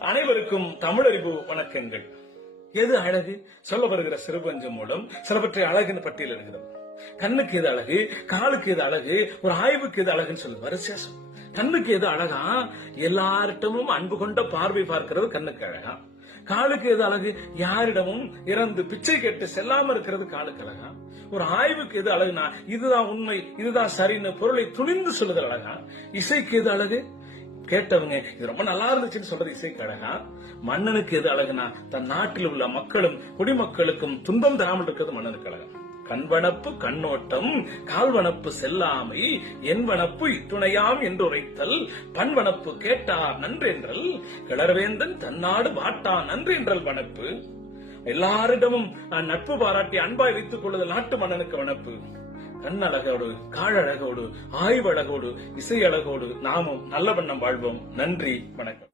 அனைவருக்கும் தமிழறிவு வணக்கங்கள். எது அழகு? சொல்ல வருகிற சிறுபஞ்சம் மூலம் சிலவற்றை அழகுன்னு பட்டியல் இருக்கிறது. கண்ணுக்கு எது அழகு, காலுக்கு எது அழகு, ஒரு ஆய்வுக்கு எது அழகுன்னு சொல்லு வரிசையா சொல்லு. கண்ணுக்கு எது அழகா? எல்லாரிடமும் அன்பு கொண்ட பார்வை பார்க்கிறது கண்ணுக்கு அழகா. காலுக்கு எது அழகு? யாரிடமும் இறந்து பிச்சை கேட்டு செல்லாம இருக்கிறது காலுக்கு அழகா. ஒரு ஆய்வுக்கு எது அழகுனா இதுதான் உண்மை, இதுதான் சரின்னு பொருளை துணிந்து சொல்லுதல் அழகா. இசைக்கு எது அழகு? கேட்டவங்க இது ரொம்ப நல்லா இருந்துச்சுன்னு சொல்றது இசைக்கு அழகா. மன்னனுக்கு எது அழகுனா தன் நாட்டில் உள்ள மக்களும் குடிமக்களுக்கும் துன்பம் தராமல் இருக்கிறது மன்னனுக்கு அழகா. கண்வனப்பு கண்ணோட்டம், கால்வனப்பு செல்லாமை, என்வனப்பு இத்துணையாம் என்று உரைத்தல், பண்வனப்பு கேட்டார் நன்றென்றல், கிளர்வேந்தன் தன்னாடு வாட்டான் நன்றென்றல் வனப்பு. எல்லாரிடமும் நட்பு பாராட்டி அன்பாய் வைத்துக் கொள்ளுதல் நாட்டு மன்னனுக்கு வனப்பு. கண்ணழகோடு, காழழகோடு, ஆய்வழகோடு, இசை அழகோடு நாமும் நல்ல வண்ணம் வாழ்வோம். நன்றி, வணக்கம்.